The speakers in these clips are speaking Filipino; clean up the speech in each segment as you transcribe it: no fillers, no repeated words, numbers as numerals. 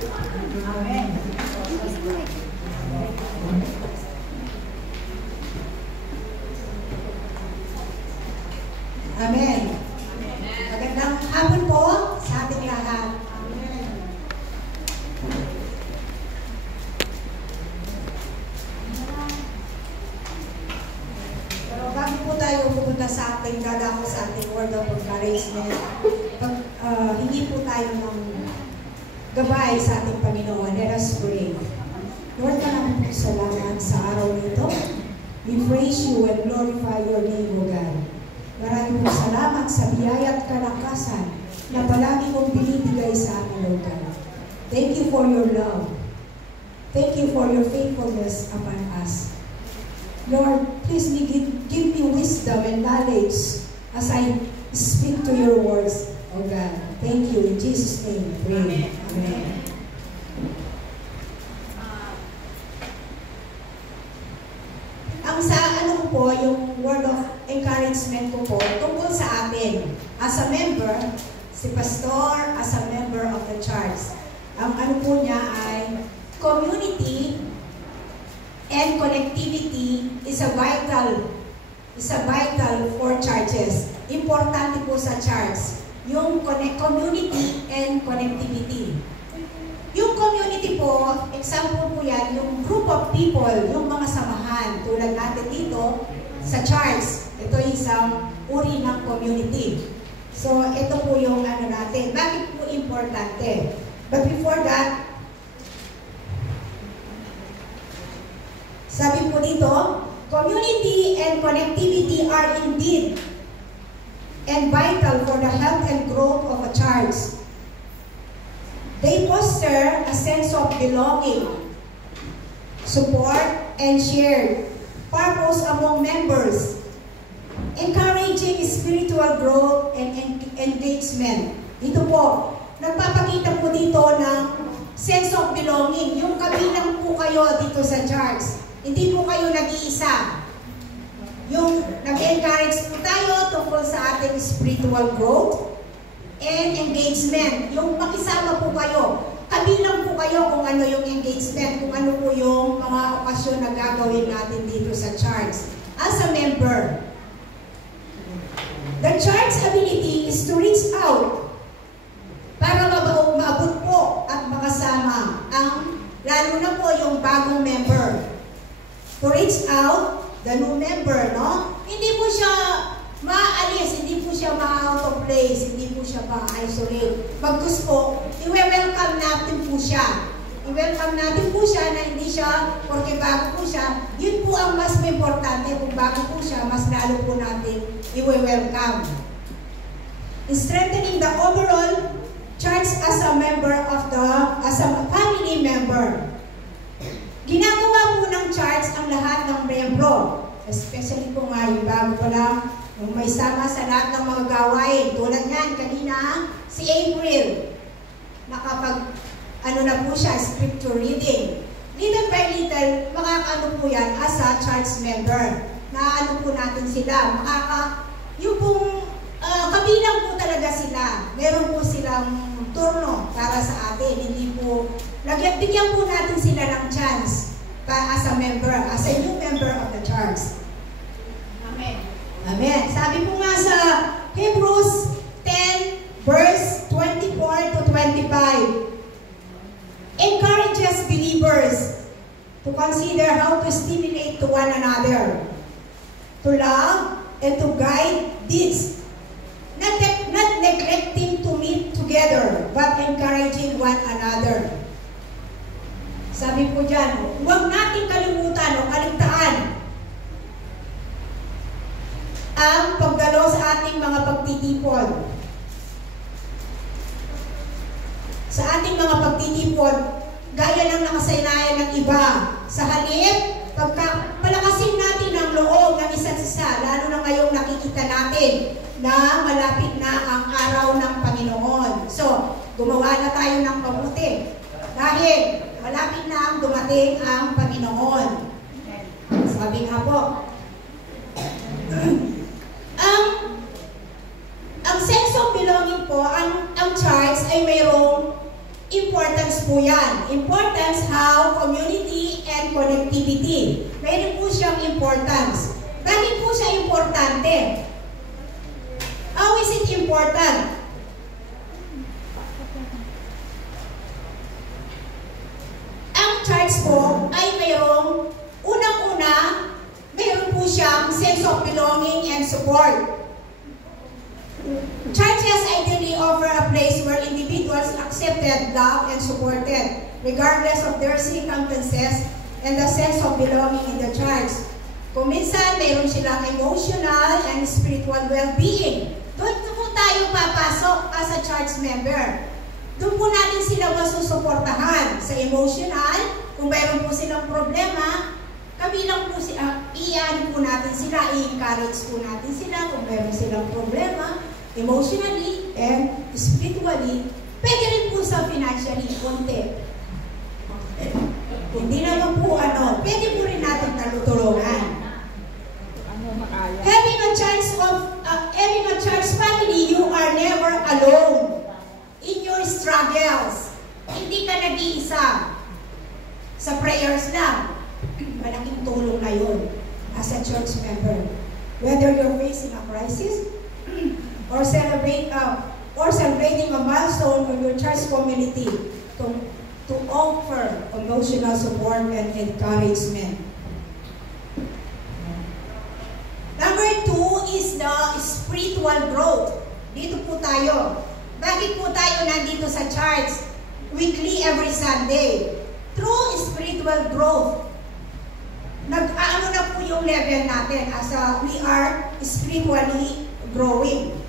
Amen. Amen. Magandang hapon po sa ating lahat. Pero bago po tayo pupunta sa ating dadako sa ating word of encouragement, hindi po tayo ng gabay sa ating Panginoon. Let us pray. Lord, maraming po salamat sa araw nito. We praise you and glorify your name, O God. Maraming po salamat sa biyaya at kalakasan na palagi mong binibigay sa amin, O God. Thank you for your love. Thank you for your faithfulness upon us. Lord, please give me wisdom and knowledge as I speak to your words, O God. Thank you. In Jesus' name, pray. Amen. Ang sa ano po, yung word of encouragement ko po, tungkol sa atin. As a member, si Pastor, as a member of the church. Ang ano po niya ay community and connectivity is a vital for churches. Importante po sa church yung community and connectivity. Yung community po, example po yan, yung group of people, yung mga samahan, tulad natin dito sa church. Ito isang uri ng community. So, ito po yung ano natin. Bakit po importante? But before that, sabi po dito, community and connectivity are indeed and vital for the health and growth of a church. They foster a sense of belonging, support, and shared purpose among members, encouraging spiritual growth and engagement. Dito po, nagpapakita po dito ng sense of belonging. Yung kabilang po kayo dito sa church. Hindi po kayo nag-iisa. Yung nag-encourage po tayo tungkol sa ating spiritual growth and engagement. Yung makisama po kayo. Kabilang po kayo kung ano yung engagement, kung ano po yung mga okasyon na gagawin natin dito sa church. As a member, the church ability is to reach out para maabot po at makasama ang, lalo na po yung bagong member. To reach out the new member, no? Hindi po siya maalis, hindi po siya ma-out of place, hindi po siya ma-isolate. Bagkus po, i-welcome natin po siya. I-welcome natin po siya na hindi siya, porque bago po siya, yun po ang mas importante. Kung bago po siya, mas lalo po natin i-welcome. Strengthening the overall church as a member of as a family member. Ginagawa po ng church ang lahat ng membro. Especially po nga yung bago pa lang, yung may sama sa lahat ng mga gawain. Tulad yan, kanina, si April. Nakapag, ano na po siya, scripture reading. Little by little, makakaano po yan as a church member. Naano po natin sila. Yung pong, kabilang po talaga sila. Meron po silang turno para sa atin. Hindi po, bigyan po natin sila ng chance as a member, as a new member of the church. Amen. Amen. Sabi po nga sa Hebrews 10 verse 24 to 25, encourages believers to consider how to stimulate to one another, to love and to guide deeds, not neglecting to meet together, but encouraging one another. Sabi po dyan, huwag natin kalimutan o kaligtaan ang pagdalo sa ating mga pagtitipon. Sa ating mga pagtitipon, gaya ng nakasaynayan ng iba. Sa halip, palakasin natin ang loob ng isa't isa, lalo na ngayong nakikita natin na malapit na ang araw ng Panginoon. So, gumawa na tayo ng mabuti. Dahil malapit na ang dumating ang Panginoon. Sabi nga po, ang sense of belonging po, ang church ay mayroong importance po yan. Importance how community and connectivity. Mayroon po siyang importance. Bakit po siya importante? How is it important? Ang church po ay mayroong, unang-una, mayroon po siyang sense of belonging and support. Churches ideally offer a place where individuals accepted, loved, and supported, regardless of their circumstances and the sense of belonging in the church. Kung minsan, mayroon silang emotional and spiritual well-being. Doon po tayo papasok as a church member. Doon po natin sila masusuportahan sa emotional. Kung mayroon po silang problema, kabilang po iyan po natin sila, i-encourage po natin sila kung mayroon silang problema, emotionally and spiritually. Pwede rin po sa financially, konti. Hindi naman po pwede po rin natin tulungan. Having a church family, you are never alone in your struggles. Hindi ka nag-iisa sa prayers lang. Malaking tulong na yun as a church member. Whether you're facing a crisis or celebrating a milestone in your church community to offer emotional support and encouragement. Number 2 is the spiritual growth. Dito po tayo. Bakit po tayo nandito sa church? Weekly, every Sunday. Through spiritual growth. Nag-aano na po yung level natin as we are spiritually growing.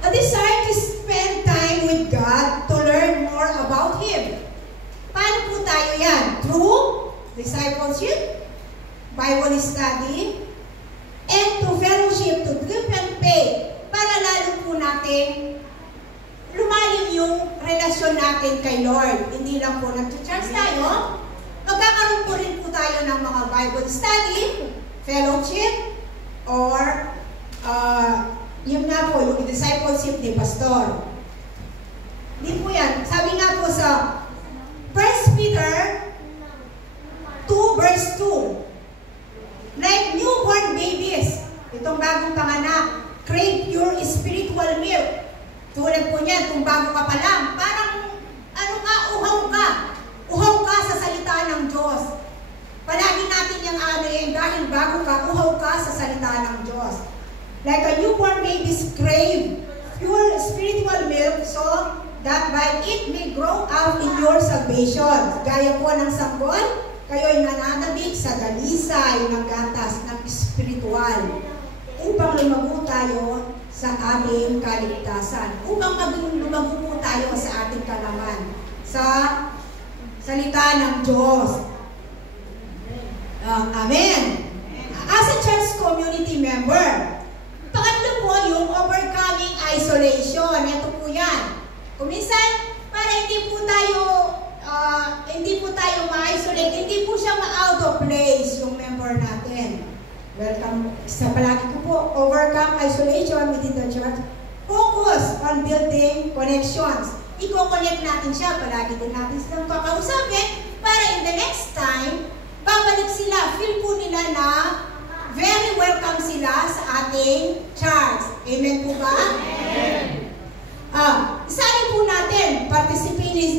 A desire to spend time with God to learn more about Him. Paano po tayo yan? Through discipleship, Bible study, and to fellowship, to give and pay, para lalo po natin lumalim yung relasyon natin kay Lord. Hindi lang po nag-church tayo, magkakaroon po rin po tayo ng mga Bible study, fellowship, or yun nga po, yung discipleship ni Pastor. Hindi po yan. Sabi nga po sa 1 Peter 2 verse 2, like newborn babies, itong bagong panganak, crave pure spiritual milk. Tulad po niyan, kung bago ka pa lang, parang, uhaw ka sa salita ng Diyos. Palagi natin yung dahil bago ka, uhaw ka sa salita ng Diyos. Like a newborn babies crave pure spiritual milk, so that by it may grow up in your salvation. Gaya po ng sanggol, kayo'y nananabik sa dalisay ng gatas ng espiritual upang lumago tayo sa ating kaligtasan. Upang lumago po tayo sa ating kalaman. Sa salita ng Diyos. Amen. As a church community member, pangatlo po yung overcoming isolation. Ito po yan. Kung minsan, para hindi po tayo ma-isolate, hindi po siya ma-out of place yung member natin. Welcome. Sa palagi ko po, overcome isolation within the church. Focus on building connections. Iko-connect natin siya, palagi din natin silang kakausapin para in the next time, babalik sila. Feel po nila na very welcome sila sa ating church. Amen po ba? Amen. Isahin po natin,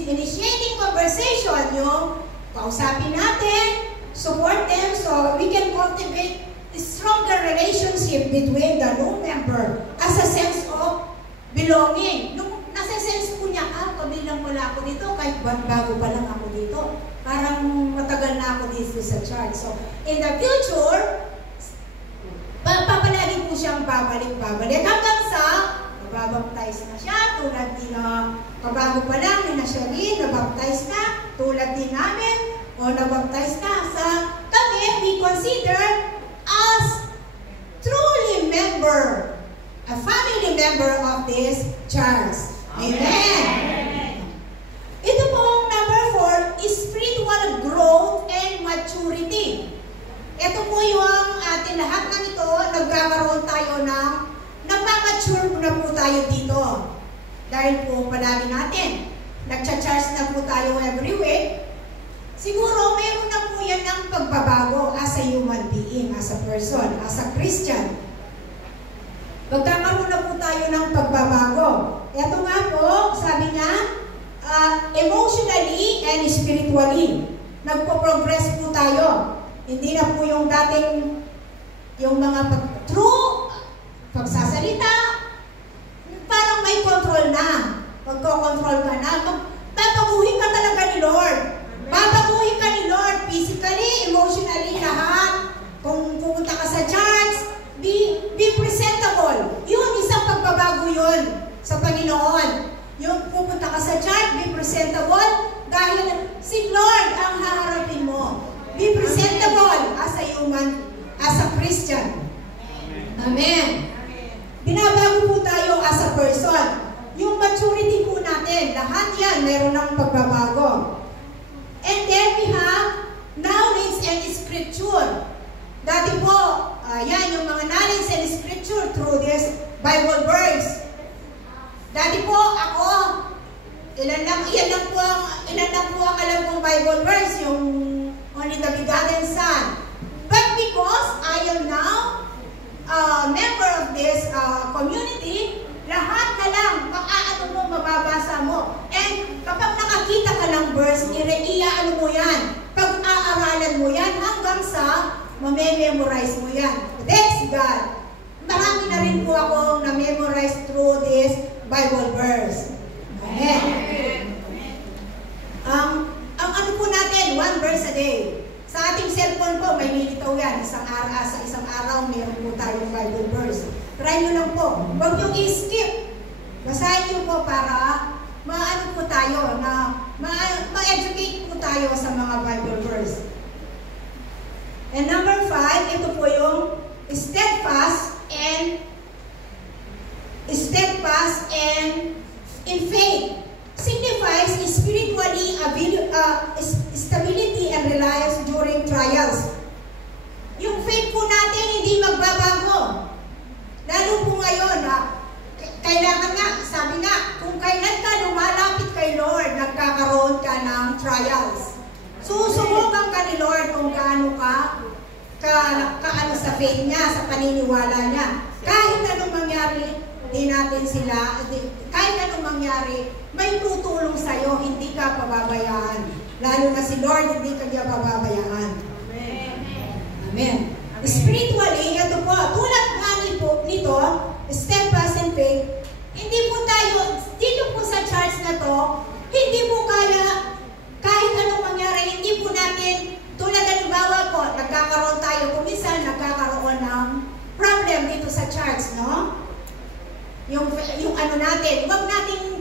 initiating conversation, yung kausapin natin, support them so we can cultivate a stronger relationship between the new member as a sense of belonging. Nung nasa sense po niya, kabilang pala ako dito, kahit bago pa lang ako dito. Parang matagal na ako dito sa church. So, in the future, papalagi po siyang babalik-babalik hanggang sa nababaptize na siya, tulad din na kabago pa lang, ni na siya rin, nabaptize na, tulad din namin, o nabaptize na sa kami, we consider as truly member, a family member of this church. Amen. Ito pong number 4 is spiritual growth and maturity. Ito po yung atin lahat ng ito, nagkakaroon tayo ng nagmamature na po tayo dito. Dahil po palagi natin, na po tayo every week, siguro meron na po yan ng pagbabago as a human being, as a person, as a Christian. Magkakaroon na po tayo ng pagbabago. Ito nga po, sabi niya, emotionally and spiritually, nagpo-progress po tayo. Hindi na po yung dating, yung mga true, pagsasalita, parang may control na. Magko-control ka na. Babaguhin ka talaga ni Lord. Babaguhin ka ni Lord physically, emotionally, lahat. Kung pupunta ka sa church, be presentable. Yun, isang pagbabago yun sa Panginoon. Yung pupunta ka sa church, be presentable dahil si Lord ang haharapin mo. Be presentable as a human, as a Christian. Amen. Binabago po tayo as a person. Yung maturity po natin, lahat yan, meron ng pagbabago. And then we have knowledge and scripture. Dati po, yan, yung mga knowledge and scripture through this Bible verse. Dati po, ako, ilan lang po ang alam kong Bible verse, yung only the begotten Son. But because I am now member of this community, lahat na lang, maaano mo, mababasa mo. And kapag nakakita ka ng verse, iaano mo yan. Pag-aaralan mo yan hanggang sa mamememorize mo yan. Thanks God. Marami na rin po akong na-memorize through this Bible verse. Amen. Ang ano po natin, one verse a day. Sa ating cellphone po, may nilitaw yan. Sa isang araw, meron po tayong Bible verse. Try nyo lang po. Huwag nyo i-skip. Basahin nyo po para maano po tayo, ma-educate po tayo sa mga Bible verse. And number 5, ito po yung steadfast and in faith. Signifies spiritually stability and reliance during trials. Yung faith po natin hindi magbabago. Lalo po ngayon, kailangan nga, sabi nga, kung kailan ka lumalapit kay Lord, nagkakaroon ka ng trials. Susubukan ka ni Lord kung gaano kaano sa faith niya, sa paniniwala niya. Kahit anong mangyari, kahit anong mangyari, may tutulong sa'yo, hindi ka pababayaan. Lalo na si Lord, hindi ka niya pababayaan. Amen. Amen. Spiritually, ito po, tulad nga nito, steadfast in faith, hindi po tayo, dito po sa church na to, hindi po kaya, kahit anong mangyari, hindi po natin, tulad halimbawa po, nagkakaroon tayo, kumisan, nagkakaroon ng problem dito sa church, no? Yung ano natin, wag nating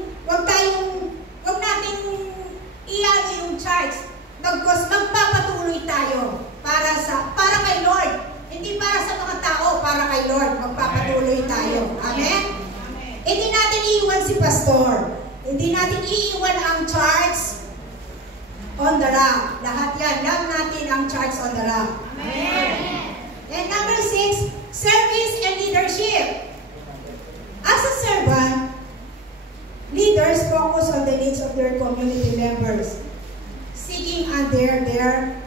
iyan yung church. Magpapatuloy tayo para kay Lord. Hindi para sa mga tao, para kay Lord. Magpapatuloy tayo. Amen? Hindi natin iiwan si pastor. Hindi natin iiwan ang church on the rock. Lahat yan. Love natin ang church on the rock. Amen. And number 6, service and leadership. As a servant, leaders focus on the needs of their community members, seeking under their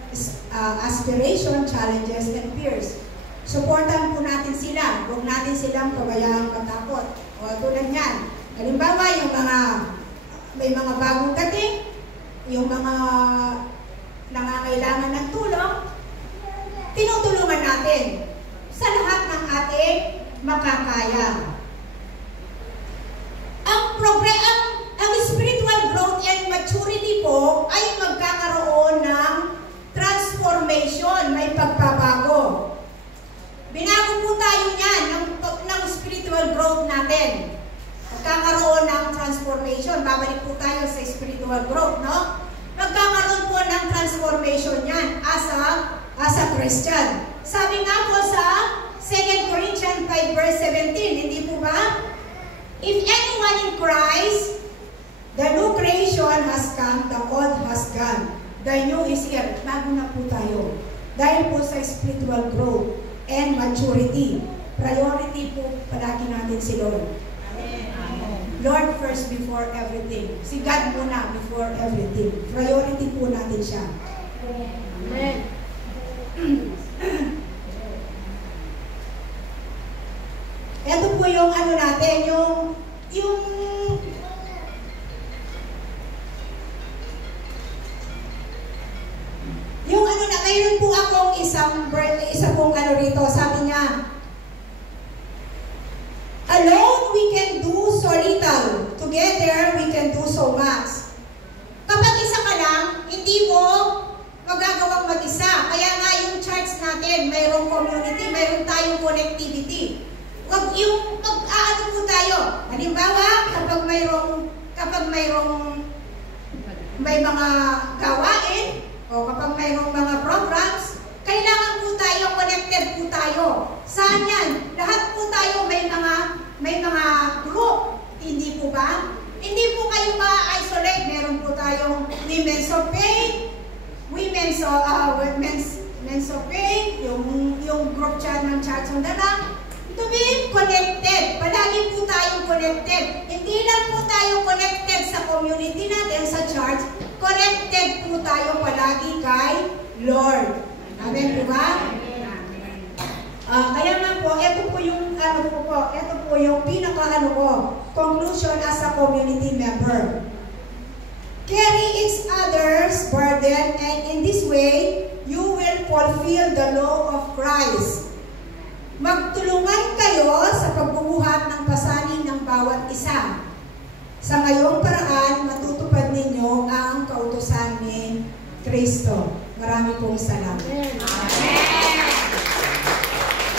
aspiration, challenges, and fears. Supportan po natin sila. Huwag natin silang pabayaan matakot. O tulad yan. Halimbawa, may mga bagong dating, yung mga nangangailangan ng tulong, tinutulungan natin sa lahat ng ating makakaya. Ang spiritual growth and maturity po ay magkakaroon ng transformation, may pagbabago. Binago po tayo niyan ng spiritual growth natin. Magkakaroon ng transformation. Babalik po tayo sa spiritual growth, no? Magkakaroon po ng transformation yan as a Christian. Sabi nga po sa 2 Corinthians 5 verse 17, hindi po ba? If anyone in Christ, the new creation has come, the old has gone. The new is here. Bago na po tayo. Dahil po sa spiritual growth and maturity. Priority po palagi natin si Lord. Amen. Lord first before everything. Si God muna before everything. Priority po natin siya. Amen. Ito po yung ano natin, yung ano na, mayroon po akong isa pong ano rito, sabi niya, alone we can do so little, together we can do so much. Kapag isa ka lang, hindi mo magagawang mag-isa. Kaya nga yung church natin, mayroong community, mayroon tayong connectivity. Wag yung mag-aano po tayo. Halimbawa, kapag may mga gawain, o kapag mayroong mga programs, kailangan po tayo, connected po tayo. Saan yan? Lahat po tayo may mga group. Hindi po ba? Hindi po kayo ma-isolate. Meron po tayong Women's of Faith, Men's of Faith, yung group chat ng Church on the Rock. To be connected. Palagi po tayong connected. Hindi lang po tayo connected sa community natin, sa church. Connected po tayo palagi kay Lord. Amen po ba? Kaya nga po, ito po yung conclusion as a community member. Carry each other's burden, and in this way, you will fulfill the law of Christ. Magtulungan kayo sa pagbubuhat ng pasanin ng bawat isa. Sa ngayong paraan, matutupad ninyo ang kautusan ni Kristo. Marami pong salamat.